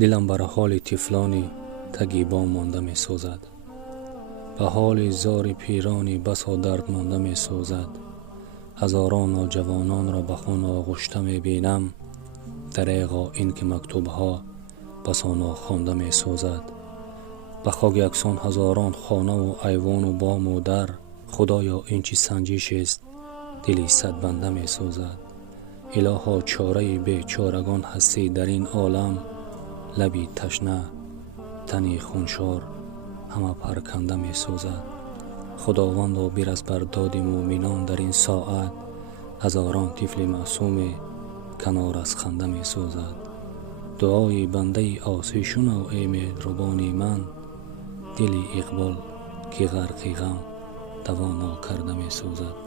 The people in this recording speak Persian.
دلم بر حال طفلانی تگیبان مانده می سوزد. به حال زار پیرانی بسا درد مانده می سوزد. هزاران نوجوانان را به خون آغشته می بینم. دریغا این که مکتوبها بسا ناخوانده می سوزد. به خاک یکسان هزاران خانه و ایوان و بام و در. خدایا این چه سنجش است دلی صد بنده می سوزد. الها چاره بیچارگان هستی در این عالم. لبی تشنه تنی خونشار همه پرکنده می سوزد. خداوندا برس بر داد مومنان در این ساعت. هزاران طفل معصوم کنار از خنده می سوزد. دعای بنده عاصی شنو ای مهربان من. دل اقبال که غرق غم دوا ناکرده می سوزد.